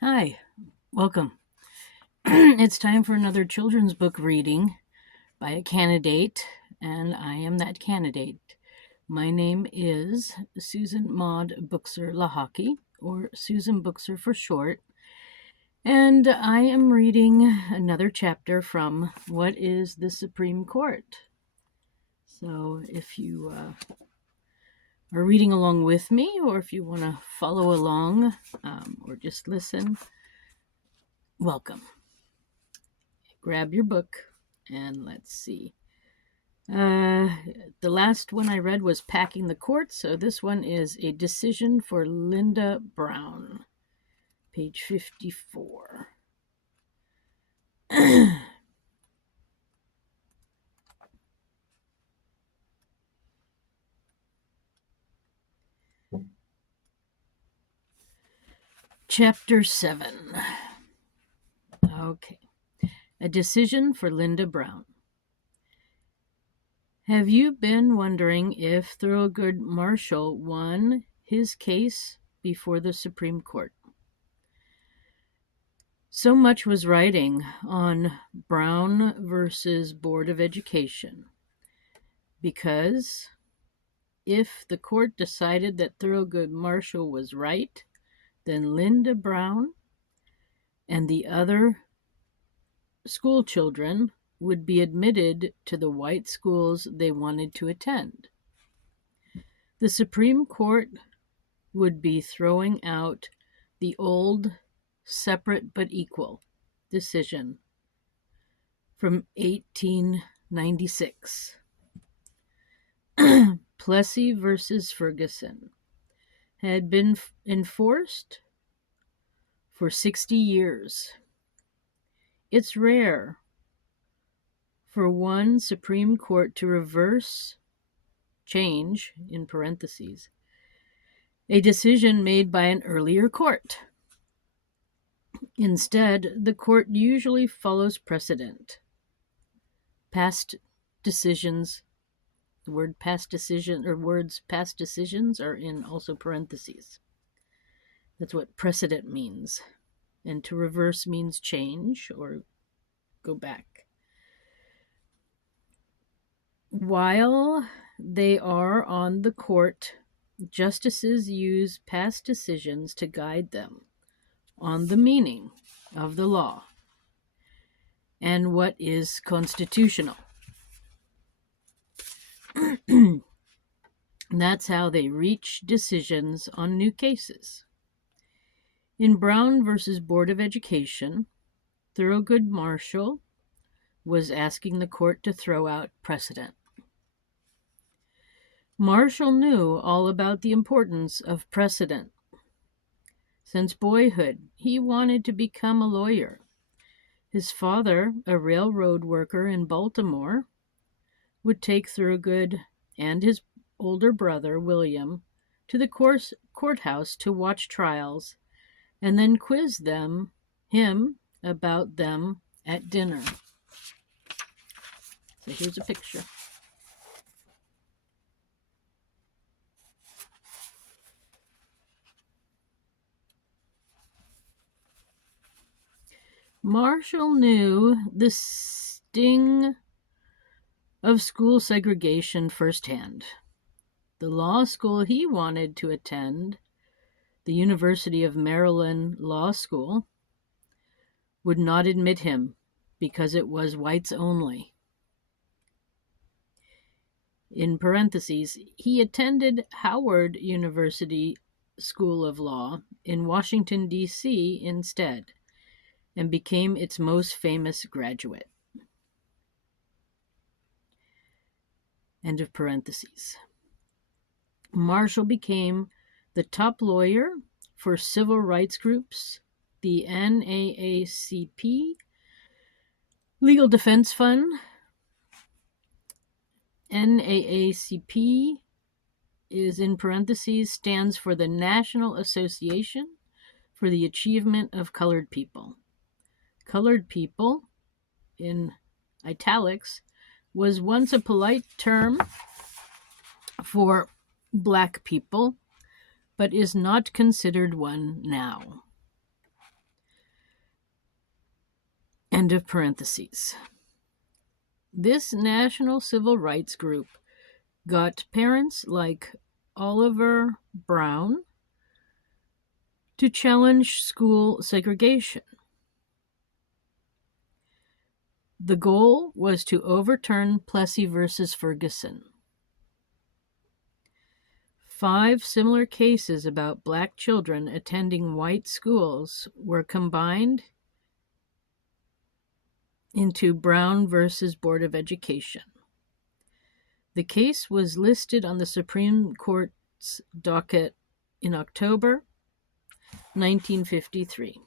Hi, welcome. It's time for another children's book reading by a candidate, and I am that candidate. My name is Susan Maude Buchser-Lochocki, or Susan Buchser for short, and I am reading another chapter from What is the Supreme Court? So if you are reading along with me, or if you want to follow along or just listen, welcome. Grab your book and let's see. The last one I read was Packing the Court, so this one is A Decision for Linda Brown, page 54. Chapter 7. Okay. A Decision for Linda Brown. Have you been wondering if Thurgood Marshall won his case before the Supreme Court? So much was writing on Brown versus Board of Education because if the court decided that Thurgood Marshall was right, then Linda Brown and the other school children would be admitted to the white schools they wanted to attend. The Supreme Court would be throwing out the old separate but equal decision from 1896. Plessy versus Ferguson had been enforced for 60 years. It's rare for one Supreme Court to reverse change, in parentheses, a decision made by an earlier court. Instead, the court usually follows precedent. Past decisions, the word past decision or words past decisions are in also parentheses. That's what precedent means. And to reverse means change or go back. While they are on the court, justices use past decisions to guide them on the meaning of the law and what is constitutional. That's how they reach decisions on new cases. In Brown versus Board of Education, Thurgood Marshall was asking the court to throw out precedent. Marshall knew all about the importance of precedent. Since boyhood, he wanted to become a lawyer. His father, a railroad worker in Baltimore, would take Thurgood and his older brother, William, to the courthouse to watch trials and then quiz him about them at dinner. So here's a picture. Marshall knew the sting of school segregation firsthand. The law school he wanted to attend, the University of Maryland Law School, would not admit him because it was whites only. In parentheses, he attended Howard University School of Law in Washington, D.C. instead, and became its most famous graduate. End of parentheses. Marshall became the top lawyer for civil rights groups, the NAACP, Legal Defense Fund. NAACP is in parentheses, stands for the National Association for the Achievement of Colored People. Colored people, in italics, was once a polite term for Black people, but is not considered one now. End of parentheses. This national civil rights group got parents like Oliver Brown to challenge school segregation. The goal was to overturn Plessy versus Ferguson. 5 similar cases about black children attending white schools were combined into Brown versus Board of Education. The case was listed on the Supreme Court's docket in October 1953.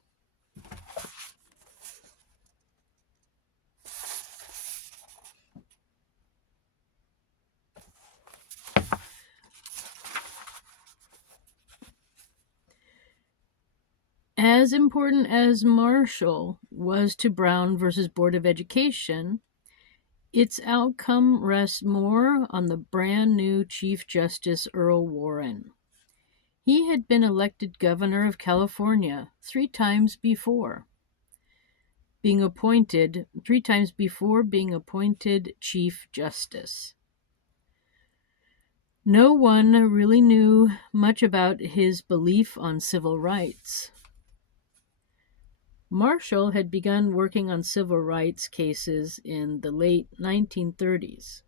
As important as Marshall was to Brown versus Board of Education, its outcome rests more on the brand new Chief Justice Earl Warren. He had been elected governor of California 3 times before being appointed Chief Justice. No one really knew much about his belief on civil rights. Marshall had begun working on civil rights cases in the late 1930s.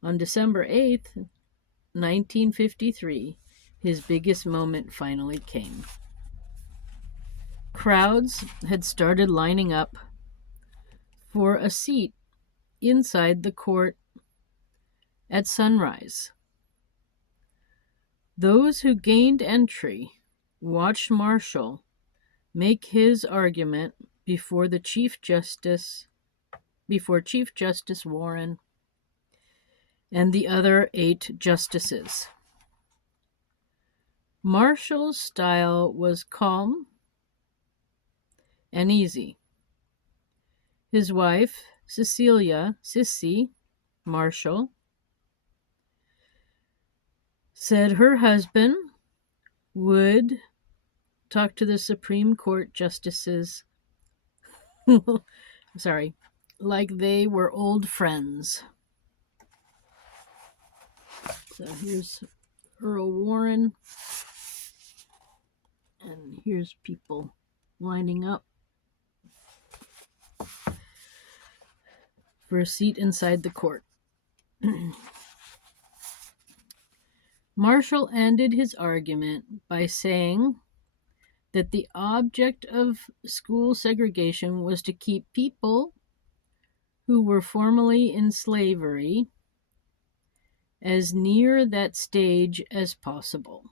On December 8, 1953, his biggest moment finally came. Crowds had started lining up for a seat inside the court at sunrise. Those who gained entry watched Marshall make his argument before Chief Justice Warren and the other 8 justices. Marshall's style was calm and easy. His wife, Sissy Marshall, said her husband would talk to the Supreme Court justices like they were old friends. So here's Earl Warren, and here's people lining up for a seat inside the court. Marshall ended his argument by saying that the object of school segregation was to keep people who were formerly in slavery as near that stage as possible.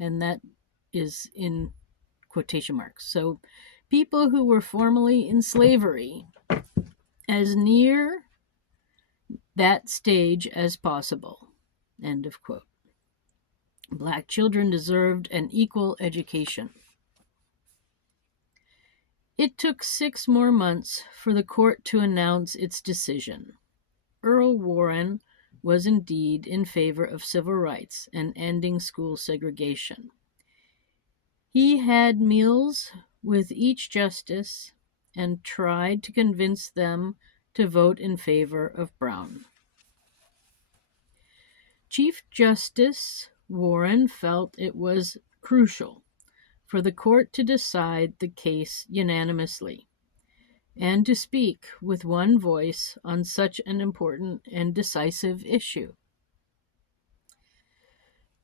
And that is in quotation marks. So, people who were formerly in slavery as near that stage as possible. End of quote. Black children deserved an equal education. It took 6 more months for the court to announce its decision. Earl Warren was indeed in favor of civil rights and ending school segregation. He had meals with each justice and tried to convince them to vote in favor of Brown. Chief Justice Warren felt it was crucial for the court to decide the case unanimously and to speak with one voice on such an important and decisive issue.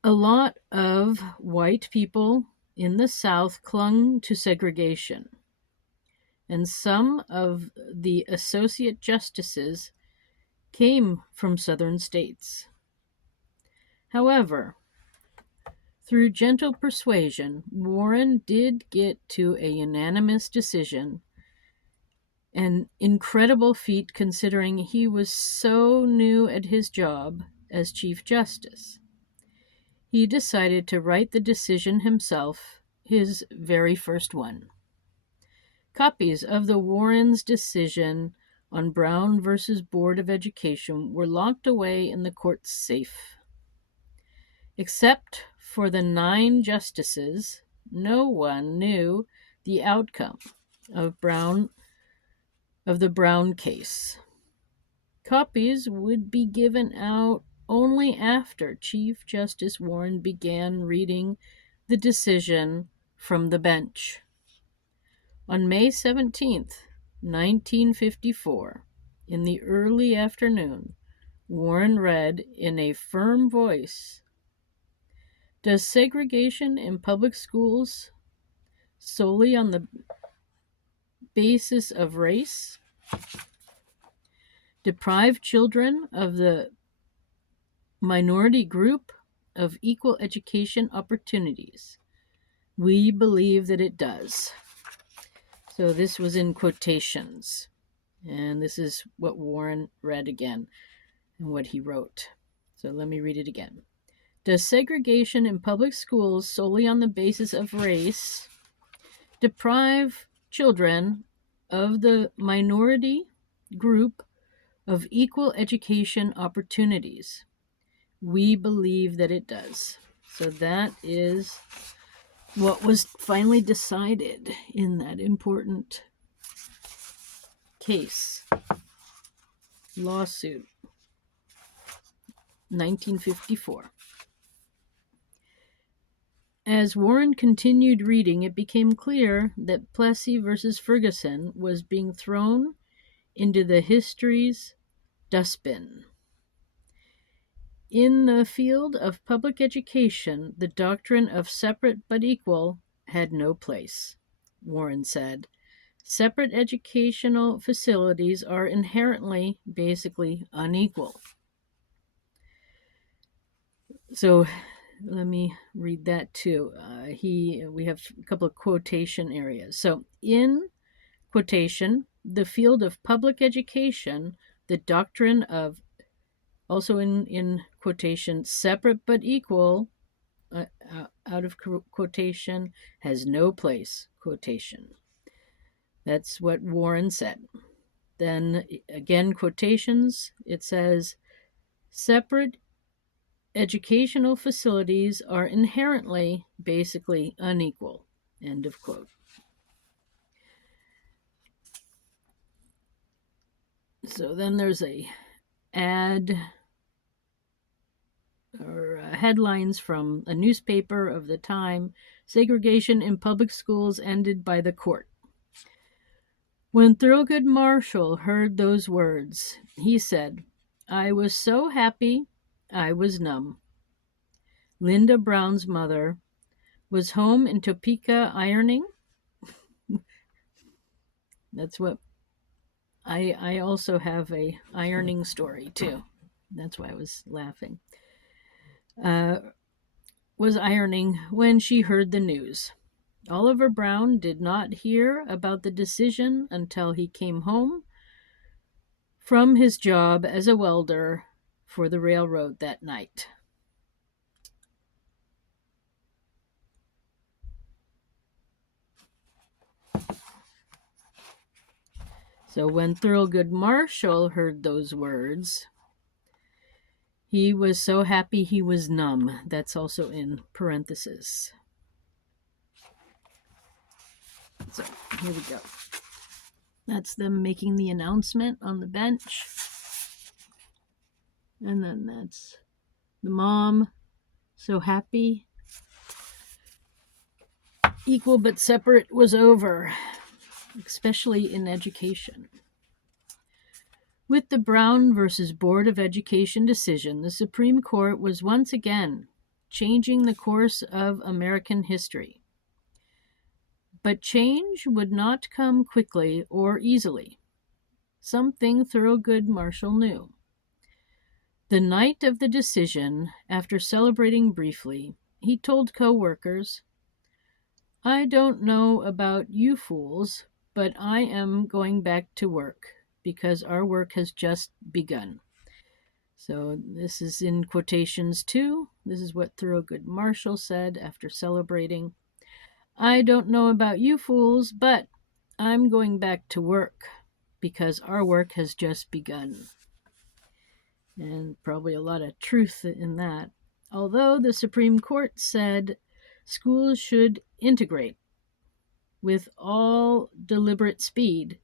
A lot of white people in the South clung to segregation, and some of the associate justices came from Southern states. However, through gentle persuasion, Warren did get to a unanimous decision, an incredible feat considering he was so new at his job as Chief Justice. He decided to write the decision himself, his very first one. Copies of the Warren's decision on Brown versus Board of Education were locked away in the court's safe. Except for the 9 justices, no one knew the outcome of Brown of the Brown case. Copies would be given out only after Chief Justice Warren began reading the decision from the bench. On May 17th, 1954, in the early afternoon, Warren read in a firm voice, "Does segregation in public schools solely on the basis of race deprive children of the minority group of equal education opportunities? We believe that it does." So this was in quotations, and this is what Warren read again and what he wrote. So let me read it again. "Does segregation in public schools solely on the basis of race deprive children of the minority group of equal education opportunities? We believe that it does." So that is what was finally decided in that important case, lawsuit, 1954. As Warren continued reading, it became clear that Plessy versus Ferguson was being thrown into the history's dustbin. In the field of public education, the doctrine of separate but equal had no place, Warren said. Separate educational facilities are inherently, basically, unequal. So let me read that too. We have a couple of quotation areas. So in quotation, the field of public education, the doctrine of, also in quotation, separate but equal, out of quotation, has no place, quotation. That's what Warren said. Then again, quotations, it says, separate educational facilities are inherently, basically, unequal, end of quote. So then there's a ad or headlines from a newspaper of the time: segregation in public schools ended by the court. When Thurgood Marshall heard those words, he said, "I was so happy I was numb." Linda Brown's mother was home in Topeka ironing. That's what I also have a ironing story too. That's why I was laughing. Was ironing when she heard the news. Oliver Brown did not hear about the decision until he came home from his job as a welder for the railroad that night. So when Thurgood Marshall heard those words, he was so happy he was numb. That's also in parentheses. So here we go. That's them making the announcement on the bench. And then that's the mom, so happy. Equal but separate was over, especially in education. With the Brown versus Board of Education decision, the Supreme Court was once again changing the course of American history. But change would not come quickly or easily, something Thurgood Marshall knew. The night of the decision, after celebrating briefly, he told co-workers, "I don't know about you fools, but I am going back to work because our work has just begun." So this is in quotations too. This is what Thurgood Marshall said after celebrating. "I don't know about you fools, but I'm going back to work because our work has just begun." And probably a lot of truth in that. Although the Supreme Court said schools should integrate with all deliberate speed,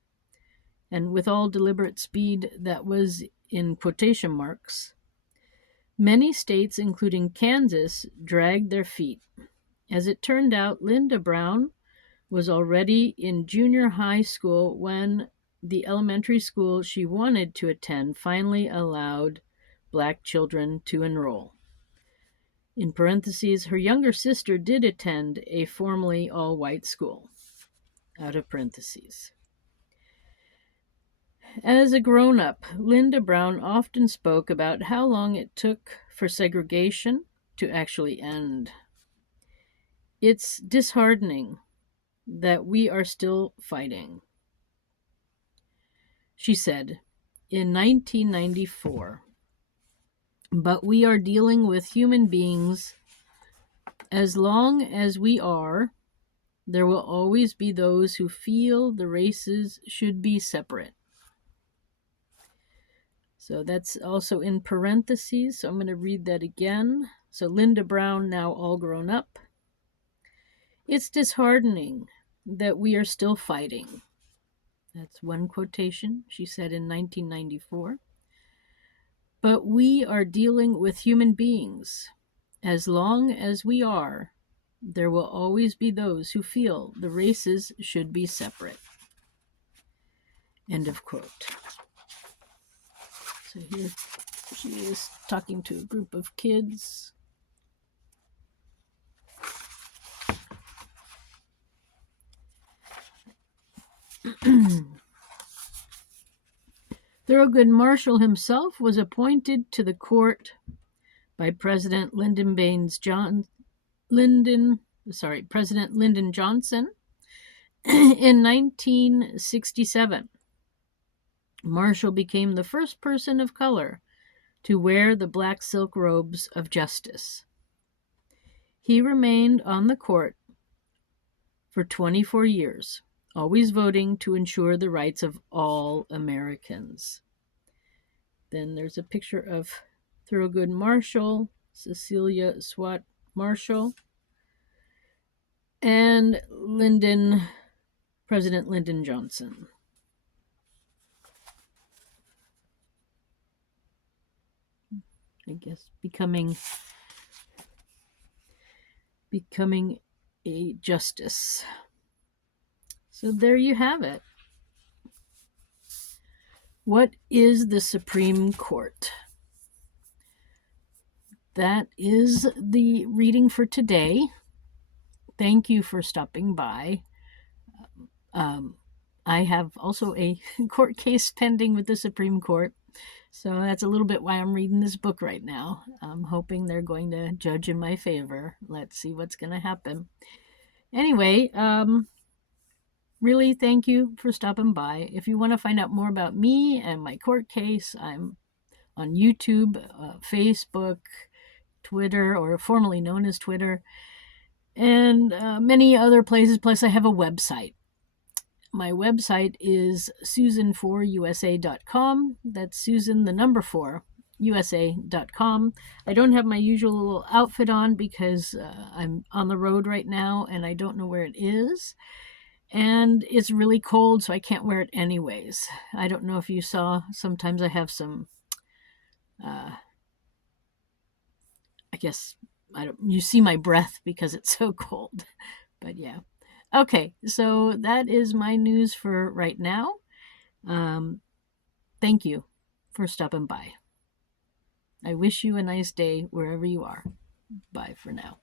and with all deliberate speed that was in quotation marks. Many states, including Kansas, dragged their feet. As it turned out, Linda Brown was already in junior high school when the elementary school she wanted to attend finally allowed Black children to enroll. In parentheses, her younger sister did attend a formerly all-white school. Out of parentheses. As a grown-up, Linda Brown often spoke about how long it took for segregation to actually end. It's disheartening that we are still fighting, she said in 1994. But we are dealing with human beings. As long as we are, there will always be those who feel the races should be separate. So that's also in parentheses, so I'm going to read that again. So Linda Brown, now all grown up. It's disheartening that we are still fighting. That's one quotation she said in 1994. But we are dealing with human beings. As long as we are, there will always be those who feel the races should be separate. End of quote. So here she is talking to a group of kids. Thurgood Marshall himself was appointed to the court by President President Lyndon Johnson in 1967. Marshall became the first person of color to wear the black silk robes of justice. He remained on the court for 24 years, always voting to ensure the rights of all Americans. Then there's a picture of Thurgood Marshall, Cecilia Swat Marshall, and President Lyndon Johnson. I guess becoming a justice. So there you have it. What is the Supreme Court? That is the reading for today. Thank you for stopping by. I have also a court case pending with the Supreme Court, so that's a little bit why I'm reading this book right now. I'm hoping they're going to judge in my favor. Let's see what's going to happen. Anyway, really, thank you for stopping by. If you want to find out more about me and my court case, I'm on YouTube, Facebook, Twitter, or formerly known as Twitter, and many other places. Plus, I have a website. My website is susan4usa.com. That's Susan, the number 4, USA.com. I don't have my usual little outfit on because I'm on the road right now and I don't know where it is. And it's really cold, so I can't wear it anyways. I don't know if you saw, sometimes I have some, you see my breath because it's so cold. But yeah. Okay, so that is my news for right now. Thank you for stopping by. I wish you a nice day wherever you are. Bye for now.